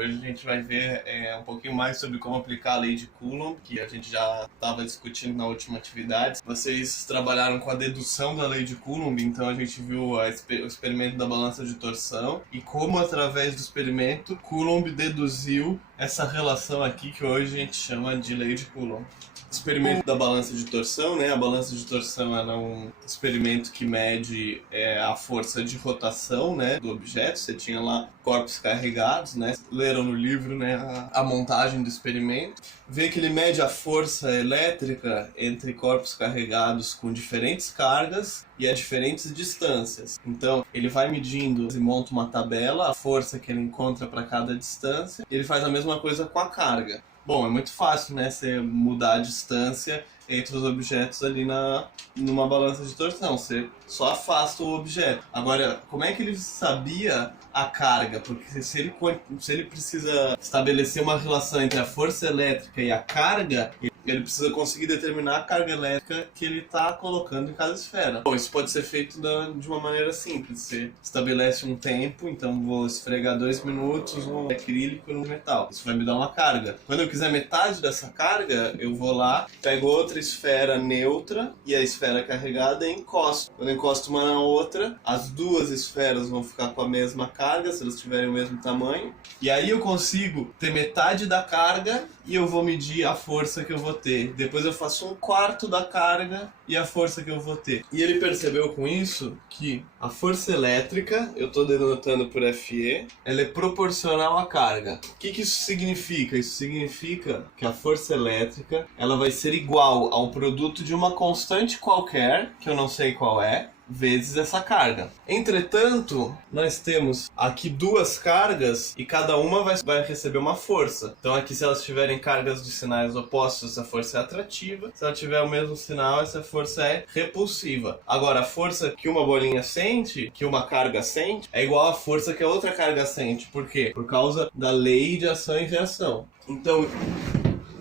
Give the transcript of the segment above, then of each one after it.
Hoje a gente vai ver um pouquinho mais sobre como aplicar a lei de Coulomb, que a gente já estava discutindo na última atividade. Vocês trabalharam com a dedução da lei de Coulomb, então a gente viu o experimento da balança de torção e como, através do experimento, Coulomb deduziu essa relação aqui que hoje a gente chama de lei de Coulomb. Experimento da balança de torção, né? A balança de torção é um experimento que mede a força de rotação, né, do objeto. Você tinha lá corpos carregados, né? Leram no livro, né, a montagem do experimento. Vê que ele mede a força elétrica entre corpos carregados com diferentes cargas e a diferentes distâncias. Então, ele vai medindo e monta uma tabela, a força que ele encontra para cada distância, e ele faz a mesma coisa com a carga. Bom, é muito fácil, né, você mudar a distância entre os objetos ali numa balança de torção. Você só afasta o objeto. Agora, como é que ele sabia a carga? Porque se ele precisa estabelecer uma relação entre a força elétrica e a carga, ele precisa conseguir determinar a carga elétrica que ele está colocando em cada esfera. Bom, isso pode ser feito de uma maneira simples. Você estabelece um tempo, então vou esfregar 2 minutos um acrílico no metal. Isso vai me dar uma carga. Quando eu quiser metade dessa carga, eu vou lá, pego outra esfera neutra e a esfera carregada e encosto. Quando eu encosto uma na outra, as duas esferas vão ficar com a mesma carga, se elas tiverem o mesmo tamanho. E aí eu consigo ter metade da carga e eu vou medir a força que eu vou ter. Depois eu faço 1/4 da carga e a força que eu vou ter. E ele percebeu com isso que a força elétrica, eu estou denotando por FE, ela é proporcional à carga. O que isso significa? Isso significa que a força elétrica ela vai ser igual ao produto de uma constante qualquer, que eu não sei qual é, vezes essa carga. Entretanto, nós temos aqui duas cargas e cada uma vai receber uma força. Então aqui, se elas tiverem cargas de sinais opostos, essa força é atrativa. Se ela tiver o mesmo sinal, essa força é repulsiva. Agora, a força que uma bolinha sente, que uma carga sente, é igual à força que a outra carga sente. Por quê? Por causa da lei de ação e reação. Então,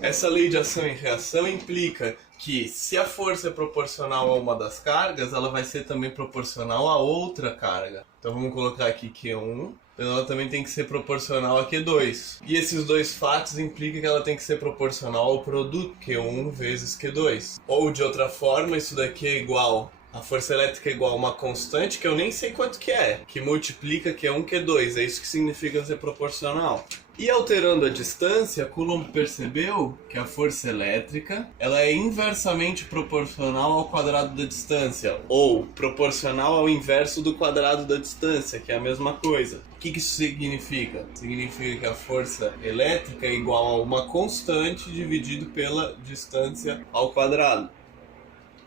essa lei de ação e reação implica que se a força é proporcional a uma das cargas, ela vai ser também proporcional a outra carga. Então vamos colocar aqui Q1, ela também tem que ser proporcional a Q2. E esses dois fatos implicam que ela tem que ser proporcional ao produto Q1 vezes Q2. Ou de outra forma, isso daqui é igual... A força elétrica é igual a uma constante que eu nem sei quanto que é, que multiplica Q1, Q2, é isso que significa ser proporcional. E alterando a distância, Coulomb percebeu que a força elétrica ela é inversamente proporcional ao quadrado da distância, ou proporcional ao inverso do quadrado da distância, que é a mesma coisa. O que isso significa? Significa que a força elétrica é igual a uma constante dividido pela distância ao quadrado.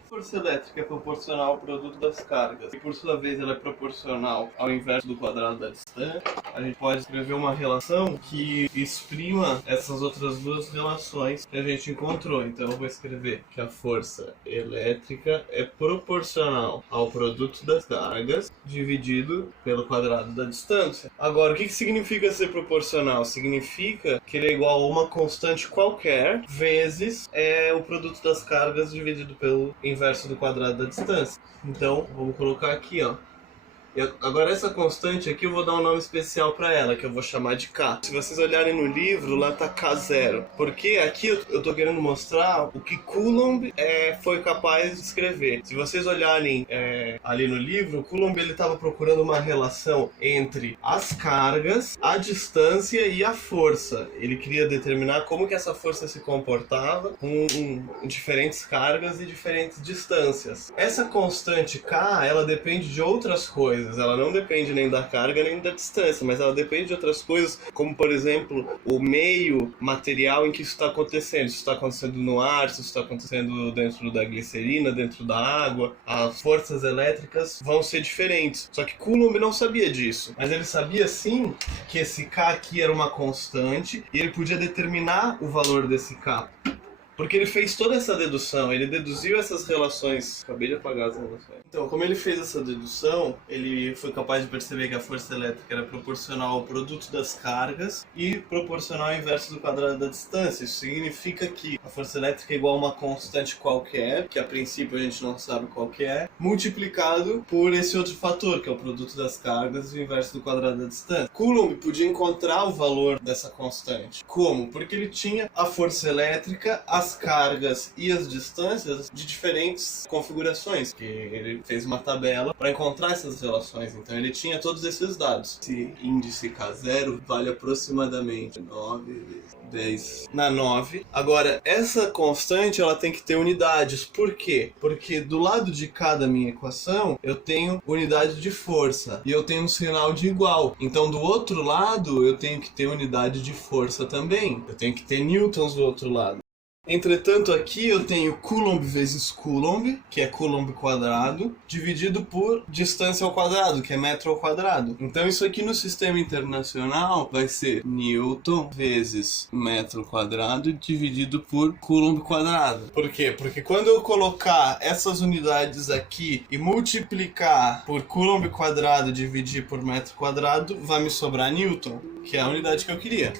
A força elétrica é proporcional ao produto das cargas e, por sua vez, ela é proporcional ao inverso do quadrado da distância. A gente pode escrever uma relação que exprima essas outras duas relações que a gente encontrou. Então eu vou escrever que a força elétrica é proporcional ao produto das cargas dividido pelo quadrado da distância. Agora, o que significa ser proporcional? Significa que ele é igual a uma constante qualquer vezes o produto das cargas dividido pelo inverso do quadrado da distância. Então, vamos colocar aqui, ó. Agora essa constante aqui eu vou dar um nome especial para ela, que eu vou chamar de K. Se vocês olharem no livro, lá tá K0. Porque aqui eu tô querendo mostrar o que Coulomb foi capaz de escrever. Se vocês olharem ali no livro, Coulomb ele estava procurando uma relação entre as cargas, a distância e a força. Ele queria determinar como que essa força se comportava com diferentes cargas e diferentes distâncias. Essa constante K, ela depende de outras coisas. Ela não depende nem da carga nem da distância, mas ela depende de outras coisas, como por exemplo o meio material em que isso está acontecendo. Se isso está acontecendo no ar, se isso está acontecendo dentro da glicerina, dentro da água. As forças elétricas vão ser diferentes. Só que Coulomb não sabia disso, mas ele sabia sim que esse K aqui era uma constante e ele podia determinar o valor desse K. Porque ele fez toda essa dedução, ele deduziu essas relações. Acabei de apagar as relações. Então, como ele fez essa dedução, ele foi capaz de perceber que a força elétrica era proporcional ao produto das cargas e proporcional ao inverso do quadrado da distância. Isso significa que a força elétrica é igual a uma constante qualquer, que a princípio a gente não sabe qual que é, multiplicado por esse outro fator, que é o produto das cargas e o inverso do quadrado da distância. Coulomb podia encontrar o valor dessa constante. Como? Porque ele tinha a força elétrica, as cargas e as distâncias de diferentes configurações, que ele fez uma tabela para encontrar essas relações. Então ele tinha todos esses dados. Esse índice K0 vale aproximadamente 9 vezes 10 na 9. Agora, essa constante ela tem que ter unidades. Por quê? Porque do lado de cá da minha equação eu tenho unidade de força e eu tenho um sinal de igual. Então do outro lado eu tenho que ter unidade de força também. Eu tenho que ter newtons do outro lado. Entretanto, aqui eu tenho Coulomb vezes Coulomb, que é Coulomb quadrado, dividido por distância ao quadrado, que é metro ao quadrado. Então isso aqui no sistema internacional vai ser Newton vezes metro quadrado dividido por Coulomb quadrado. Por quê? Porque quando eu colocar essas unidades aqui e multiplicar por Coulomb quadrado dividir por metro quadrado, vai me sobrar Newton, que é a unidade que eu queria.